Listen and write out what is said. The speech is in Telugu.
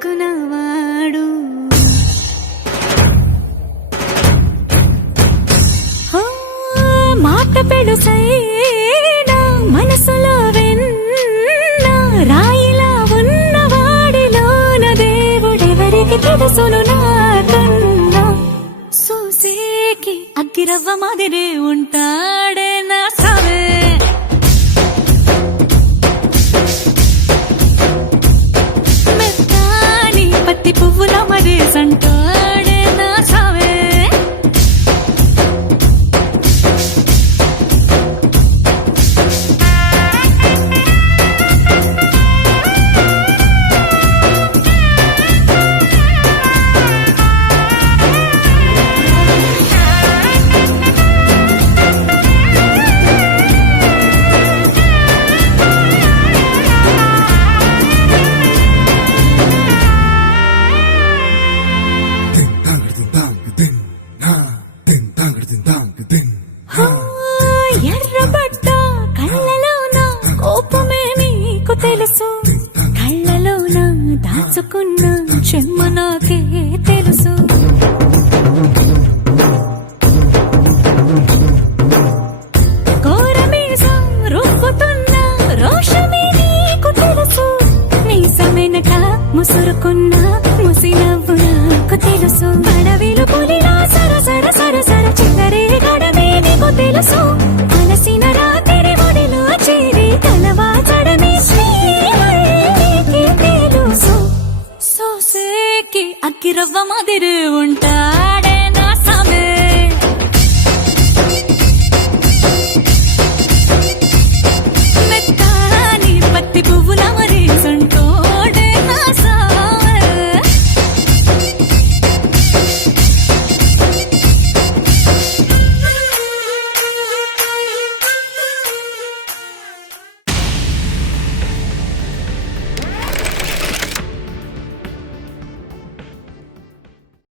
నాకు నవాడు మాట పెడుసైనా మనసులో వెన్న రాయిలా ఉన్నవాడిలోన దేవుడెవరికి తెలుసును నాకన్నా చూసేకి అగ్గిరవ్వ మాదిరి ఉంటాడే నా సావే మెత్తాని పత్తి పువ్వుల మరి సంటాడే నా సావే ఎర్రబడ్డ కళ్ళలోన కోపమే మీకు తెలుసు కళ్ళలోన దాచుకున్న చెమ్మ నాకే తెలుసు కోరమీసం రుబ్బుతున్న రోషమే నీకు తెలుసు మీసమెనక ముసురుకున్న ముసినవ్వు నాకు తెలుసు అడవిలు పులిలా సరసర సరసర చిల్లరే గడమే నీకు తెలుసు అలసిన రాత్రి ఒడిలో చేరి తలవాచడమే శ్రీకి తెలుసు సోసేకి అగ్గిరవ్వ మాదిరి ఉంటా